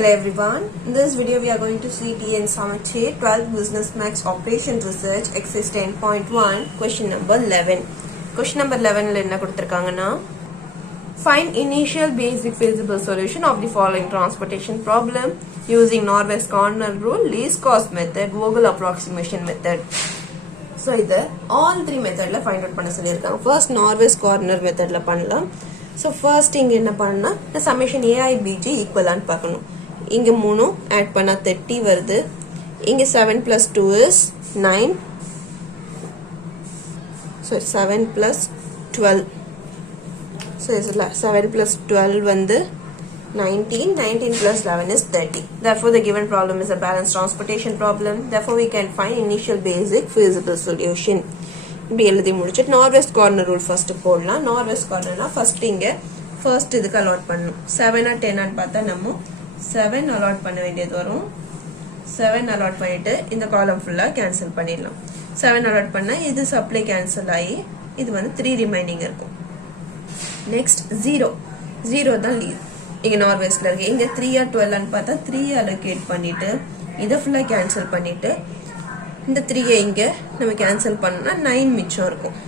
Hello everyone. In this video we are going to see TN Samachir 12th Business Max Operation Research Exercise 10.1 question number 11. Question number 11 la enna kuduthirukanga find initial basic feasible solution of the following transportation problem using Northwest corner rule, least cost method, Vogel approximation method. So idu all three method la find out panna sollirukanga. First Northwest corner method la pannalam. So first inga enna panna the summation ai bj equal and பார்க்கணும். இங்க 3 add பண்ணா 30 வருது. இங்க 7 plus 2 is 9. So 7 plus 12. So 7 plus 12 வந்து 19. 19 plus 11 is 30. Therefore the given problem is a balanced transportation problem. Therefore we can find initial basic feasible solution. இப்படி எழுதி முடிச்சிட்டு northwest corner rule first போடலாம். நார்த்வெஸ்ட் கார்னர்னா ஃபர்ஸ்ட் இங்க first இதுக்கு allot பண்ணணும். 7 ஆ 10 ஆன்னு பார்த்தா நம்ம 7 அலாட் பண்ண வேண்டியது வரும். 7 அலாட் பண்ணிட்டு இந்த காலம் ஃபுல்லா கேன்சல் பண்ணிடலாம். 7 அலாட் பண்ணா இது சப்ளை கேன்சல் ஆகி இது வந்து 3 ரிமைனிங் இருக்கும். நெக்ஸ்ட் 0 தான் லீவ் இங்க நார்த்வெஸ்ட்ல இருக்கு. இங்க 3 ஆ 12 ஆன்னு பார்த்தா 3 அலோகேட் பண்ணிட்டு இதை ஃபுல்லா கேன்சல் பண்ணிட்டு இந்த 3 இங்க நம்ம கேன்சல் பண்ணா 9 மிச்சம் இருக்கும்.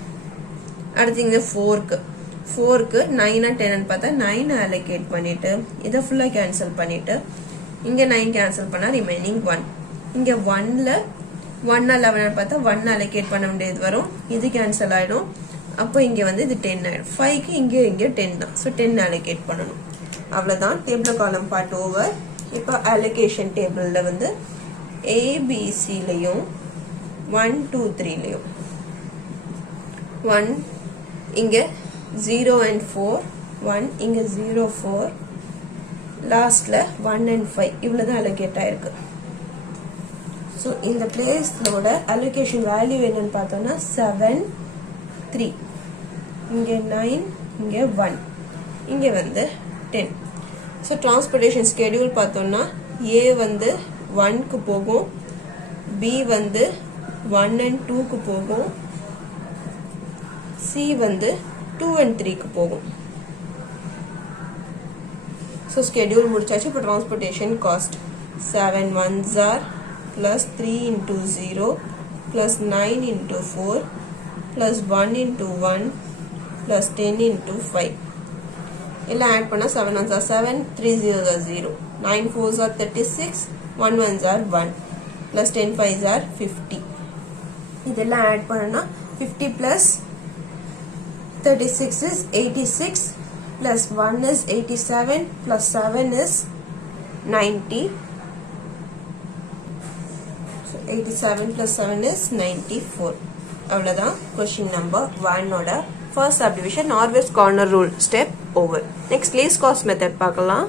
அடுத்து இங்க 4க்கு 9 and 10 பார்த்தா 9 allocate பண்ணிட்டு இத ஃபுல்லா கேன்சல் பண்ணிட்டு இங்க 9 கேன்சல் பண்ணா ரிமைனிங் 1. இங்க 1ல 1 11 பார்த்தா 1 allocate பண்ண வேண்டியது வரும். இது கேன்சல் ஆயிடும். அப்போ இங்க வந்து இது 10 ஆயிடும். 5க்கு இங்க 10 தான். சோ 10 allocate பண்ணனும். அவ்வளவுதான். டேபிள் காலம் பார்ட் ஓவர். இப்போ allocation டேபிள்ல வந்து ABC லயும் 1 2 3 லயும் 1 இங்க 0 and 4 1 இங்க 0 4 லாஸ்ட்ல 1 and 5 இவ்வளவுதான் allocate ஆயிருக்கு. சோ இந்த பிளேஸ்லோட allocation வேல்யூ என்னன்னு பார்த்தோம்னா 7 3 இங்க 9 இங்க 1 இங்க வந்து 10. சோ டிரான்ஸ்போர்ட்டேஷன் ஸ்கெட்யூல் பார்த்தோம்னா A வந்து 1 க்கு போகும், B வந்து 1 and 2 க்கு போகும், C வந்து 2 and 3 க்கு போகும். So schedule முடிச்சாச்சு. இப்போ transportation cost 7 ones are plus 3 into 0 plus 9 into 4 plus 1 into 1 plus 10 into 5. எல்லாம் ஆட் பண்ணா 7 ones are 7, 3 zeros are 0, 9 fours are 36, 1 ones are 1 plus 10 fives are 50. இதெல்லாம் ஆட் பண்ணா 50 plus 36 is 86 plus 1 is 87 plus 7 is 90. So 87 plus 7 is 94. அவ்வளவுதான் question number 1 ஓட first subdivision Northwest corner rule step over. Next least cost method பார்க்கலாம்.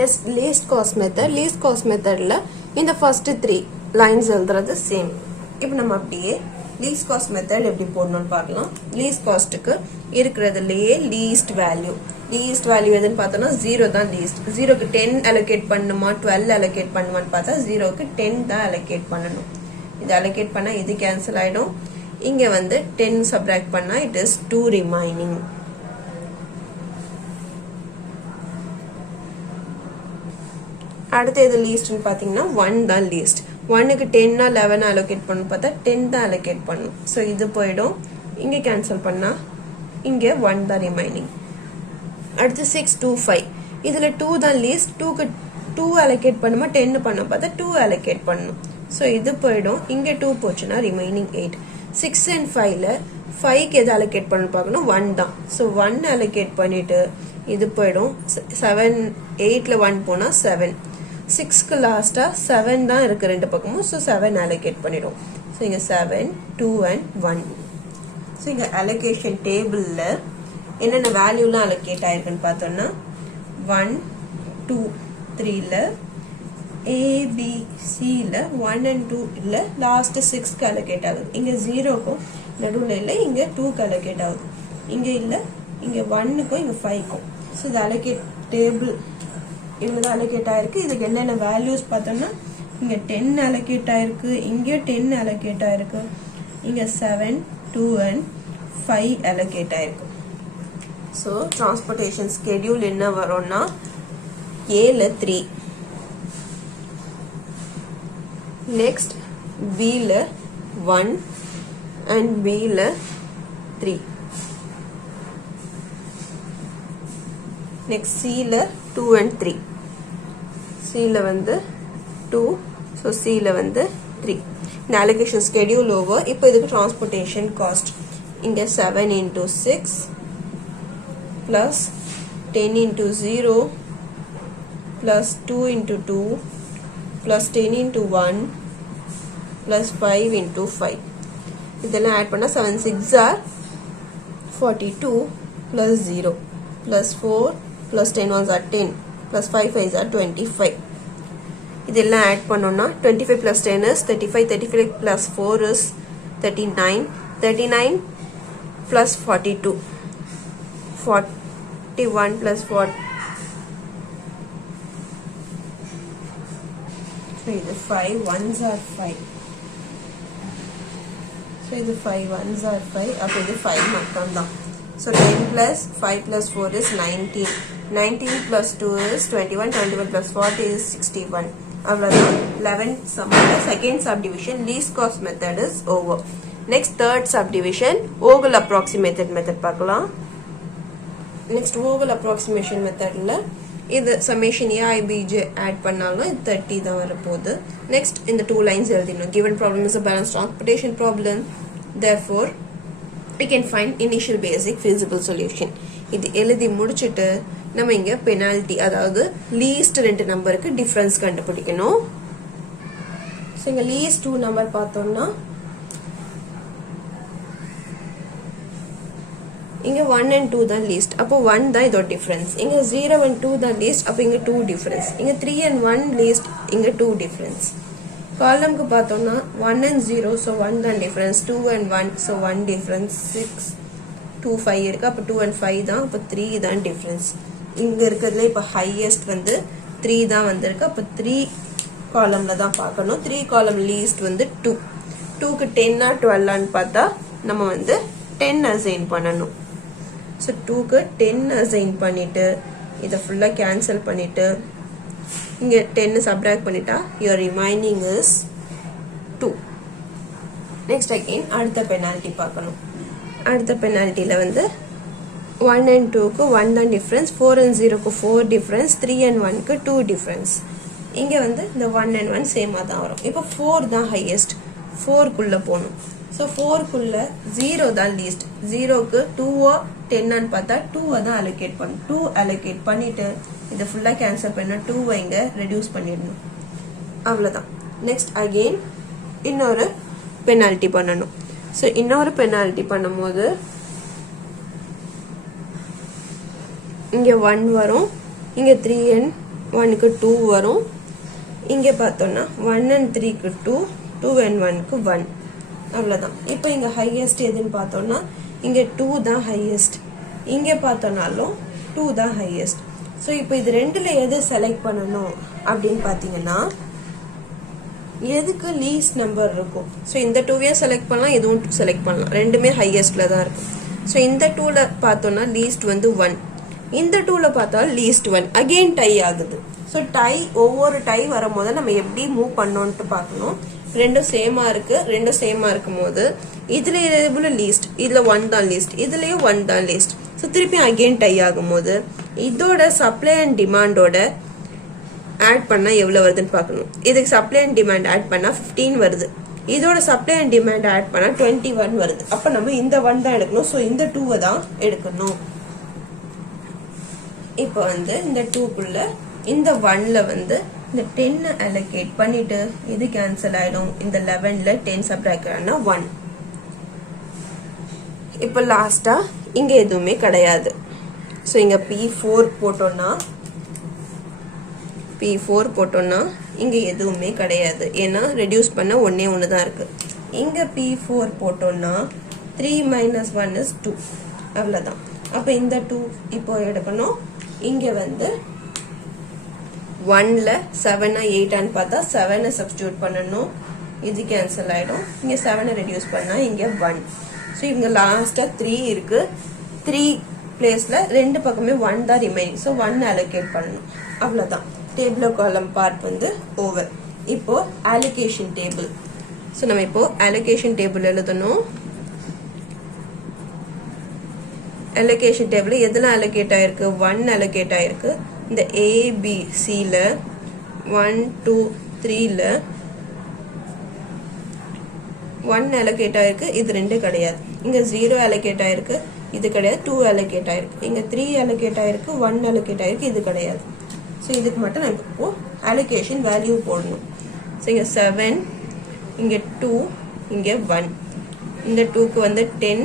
Next least cost method. Least cost methodல இந்த first 3 lines எழுதுறது same. இப்போ நம்ம அப்படியே least cost method எப்படி போடணும்னு பார்க்கலாம். least costக்கு இருக்குறதுலயே least value எதுன்னு பார்த்தோம்னா 0 தான் least. 0க்கு 10 allocate பண்ணுமா 12 allocate பண்ணுமான்னு பார்த்தா 0க்கு 10 தான் allocate பண்ணணும். இது allocate பண்ணா இது கேன்சல் ஆயிடும். இங்க வந்து 10 subtract பண்ணா it is 2 remaining. அடுத்து எது லீஸ்ட்னு பாத்தீங்கன்னா 1 தான் லீஸ்ட். 1க்கு 10 ஆ 11 allocate பண்ணனும் பார்த்தா 10 தான் allocate பண்ணனும். சோ இது போய்டும். இங்க கேன்சல் பண்ணா இங்க 1 தான் ரிமைனிங். அடுத்து 6 2 5. இதுல 2 தான் லீஸ்ட். 2க்கு 2 allocate பண்ணுமா 10 பண்ண பார்த்தா 2 allocate பண்ணனும். சோ இது போய்டும். இங்க 2 போச்சுனா ரிமைனிங் 8. 6 and 5ல 5க்கு எது allocate பண்ணனும் பார்க்கணும் 1 தான். சோ 1 allocate பண்ணிட்டு இது போய்டும். 7 8ல 1 போனா 7. 6க்கு லாஸ்டா 7 தான் இருக்கு ரெண்டு பக்கமும். சோ 7 allocate பண்ணிடும். சோ இங்க 7 2 and 1. சோ இங்க allocation tableல என்னென்ன வேல்யூலாம் allocate ஆயிருக்குன்னு பார்த்தோம்னா 1 2 3ல A B C ல 1 and 2 இல்ல லாஸ்ட் 6க்கு allocate ஆகுது. இங்க 0க்கும் நடுவுல இல்ல இங்க 2க்கு allocate ஆகுது. இங்க இல்ல இங்க 1க்கும் இங்க 5க்கும். சோ இது allocate table இவ்வளவு allocate ஆயிருக்கு. இதுக்கு என்னென்ன வேல்யூஸ் பார்த்தோம்னா இங்க 10 allocate ஆயிருக்கு, இங்க 10 allocate ஆயிருக்கு, இங்க 7 2 and 5 allocate ஆயிருக்கு. So transportation schedule என்ன வரும்னா Aல 3, next Bல 1 and Bல 3, next Cல 2 and 3, Cல வந்து 2, so Cல வந்து 3. இந்த allocation schedule over. இப்போ இதுக்கு transportation cost இங்க 7 into 6 plus 10 into 0 plus 2 into 2 plus 10 into 1 plus 5 into 5. இதெல்லாம் add பண்ணா 7 6 are 42 plus 0 plus 4 plus 10 ones are 10 plus 5 5 are 25. இதெல்லாம் add பண்ணோம்னா 25 plus 10 is 35, 35 plus 4 is 39, 39 plus 42, 41 plus 40. So இது 5 ones are 5. So இது 5 ones are 5. அப்போ இது 5 மட்டும்தான். So 10 plus 5 plus 4 is 19. 19 plus 2 is 21. 21 plus 40 is 61. அவ்வளவுதான் 11th sum. Second subdivision least cost method is over. Next third subdivision Vogel approximation method பார்க்கலாம். Next Vogel approximation methodல இது summation aibj add பண்ணாலும் 30 தான் வரப்போகுது. Next இந்த two lines எழுதிடணும். Given problem is a balanced transportation problem. Therefore we can find initial basic feasible solution. இது எழுதி முடிச்சிட்டு நம்ம இங்க penalty அதாவது least ரெண்டு நம்பருக்கு difference கண்டுபிடிக்கணும். So இங்க least 2 நம்பர் பார்த்தோம்னா இங்க 1 and 2 தான் least. அப்போ 1 தான் இதோட difference. இங்க 0 and 2 தான் least. அப்போ இங்க 2 difference. இங்க 3 and 1 least. இங்க 2 difference. காலம்க்கு பார்த்தோம்னா 1 and 0 so 1 தான் difference. 2 and 1 so 1 difference. 6 2 5 இருக்கு. அப்போ 2 and 5 தான். அப்போ 3 தான் difference. இங்க இருக்கிறதுல இப்போ highest வந்து 3 தான் வந்திருக்கு. அப்போ 3 காலம்ல தான் பார்க்கணும். 3 காலம் least வந்து 2. 2க்கு 10 ஆ 12 ஆன்னு பார்த்தா நம்ம வந்து 10 assign பண்ணணும். So 2க்கு 10 assign பண்ணிட்டு இதை ஃபுல்லா cancel பண்ணிட்டு இங்க 10 subtract பண்ணிட்டா your remaining is 2. Next again அடுத்த penalty பார்க்கணும். அடுத்த penaltyல வந்து 1 and 2க்கு 1 தான் difference, 4 and 0க்கு 4 difference, 3 and 1க்கு 2 difference. இங்க வந்து இந்த 1 and 1 சேமா தான் வரும். இப்போ 4 தான் highest. 4 குள்ள போணும். So 4 குள்ள 0 தான் least. 0க்கு 2 10 ஆன்னு பார்த்தா 2 தான் allocate பண்ணணும். 2 allocate பண்ணிட்டு இதை ஃபுல்லா cancel பண்ண 2 இங்க reduce பண்ணிடணும். அவ்வளவுதான். Next again இன்னொரு penalty பண்ணணும். So இன்னொரு penalty பண்ணும்போது இங்க 1 வரும், இங்க 3 and 1க்கு 2 வரும். இங்க பார்த்தோம்னா 1 and 3க்கு 2, 2 and 1க்கு 1. அவ்வளவுதான். இப்போ இங்க highest எதுன்னு பார்த்தோம்னா இங்க 2 தான் highest. இங்க பார்த்தோம்னாலும் 2 தான் highest. So இப்போ இது ரெண்டுல எது செலக்ட் பண்ணணும் அப்படின்னு பாத்தீங்கன்னா எதுக்கு least number இருக்கும். So இந்த 2வையும் செலக்ட் பண்ணலாம், இதுவும் செலக்ட் பண்ணலாம். ரெண்டுமே highestல தான் இருக்கும். So இந்த 2ல பார்த்தோம்னா least வந்து 1. இந்த 2ல பார்த்தா least 1. again tie ஆகுது. So tie ஒவ்வொரு tie வரும்போது நம்ம எப்படி மூவ் பண்ணோம்னு பார்க்கணும். ரெண்டும் சேமா இருக்கு. ரெண்டும் சேமா இருக்கும்போது இதுல எவ்வளவு லீஸ்ட், இதுல 1 தான் லீஸ்ட், இதுலயும் 1 தான் லீஸ்ட். ஸோ திருப்பி அகெயின் டை ஆகும்போது இதோட சப்ளை அண்ட் டிமாண்டோட ஆட் பண்ணா எவ்வளவு வருதுன்னு பார்க்கணும். இதுக்கு சப்ளை அண்ட் டிமாண்ட் ஆட் பண்ணா 15 வருது. இதோட சப்ளை அண்ட் டிமாண்ட் ஆட் பண்ணா 21 வருது. அப்ப நம்ம இந்த 1 தான் எடுக்கணும். ஸோ இந்த 2 தான் எடுக்கணும். இப்போ வந்து இந்த 2க்குள்ள இந்த 1ல வந்து இந்த 10 allocate பண்ணிட்டு இது கேன்சல் ஆயிடும். இந்த 11ல 10 சப்ட்ராக்ட் ஆனா 1. இப்போ லாஸ்டா இங்க எதுவுமே கிடையாது. சோ இங்க P4 போட்டோம்னா இங்க எதுவுமே கிடையாது. ஏன்னா ரெடியூஸ் பண்ண ஒண்ணே ஒன்னு தான் இருக்கு. இங்க P4 போட்டோம்னா 3 minus 1 is 2. அவ்வளவுதான். அப்ப இந்த 2 இப்போ எடுக்கணும். இங்க வந்து 1ல 7 8 ஆன்னு பார்த்தா 7 சப்ஸ்டிட்யூட் பண்ணணும். இது கேன்சல் ஆயிடும். இங்க 7 ரெடியூஸ் பண்ணா இங்க 1. சோ இங்க லாஸ்டா 3 இருக்கு. 3 பிளேஸ்ல ரெண்டு பக்கமே 1 தான் ரிமைனிங். ஸோ 1 allocate பண்ணணும். அவ்வளவுதான். டேபிள் காலம் பார்ட் வந்து ஓவர். இப்போ allocation டேபிள். ஸோ நம்ம இப்போ allocation டேபிள் எழுதணும். allocation டேபிள் எதெல்லாம் allocate ஆயிருக்கு? 1 allocate ஆயிருக்கு. இந்த ABCல 1 2 3ல 1 allocate ஆயிருக்கு. இது ரெண்டு கிடையாது. இங்க 0 allocate ஆயிருக்கு. இது கிடையாது. 2 allocate ஆயிருக்கு. இங்க 3 allocate ஆயிருக்கு. 1 allocate ஆயிருக்கு. இது கிடையாது. ஸோ இதுக்கு மட்டும் நான் இப்போ allocation வேல்யூ போடணும். ஸோ இங்க 7, இங்க 2, இங்க 1. இந்த 2க்கு வந்து 10,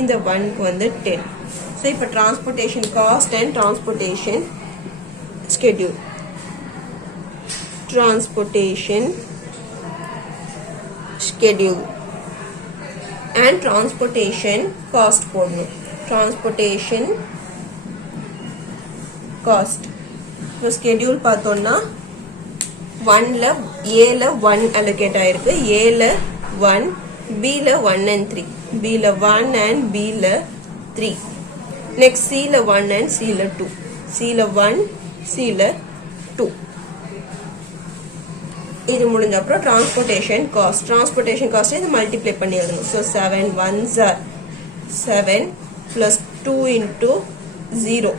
இந்த 1க்கு வந்து 10. ஸோ இப்போ transportation cost and transportation schedule. Transportation schedule and transportation cost போடணும். Transportation cost. இப்போ schedule பார்த்தோம்னா 1ல Aல 1 allocate ஆயிருக்கு. Aல 1, Bல 1 and 3. Bல 1 and Bல 3. Next Cல 1 and Cல 2. Cல 1, Cல 2. இது முடிஞ்ச அப்புறம் டிரான்ஸ்போர்ட்டேஷன் காஸ்ட் இது மல்டிப்ளை பண்ணி எழுதணும். So 7 1s are 7 plus 2 into 0,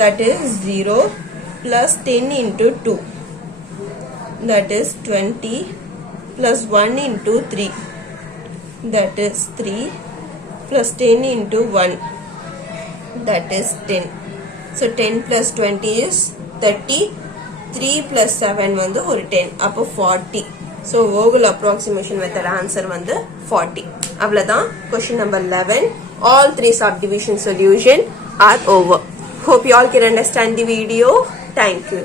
that is 0, plus 10 into 2, that is 20, plus 1 into 3, that is 3, plus 10 into 1, that is 10. So 10 plus 20 is 30. 3 plus 7 வந்து ஒரு 10. அப்போ 40. So Vogel approximation method answer வந்து 40. அவ்வளவுதான். Question number 11. All 3 subdivision solution are over. Hope you all can understand the video. Thank you.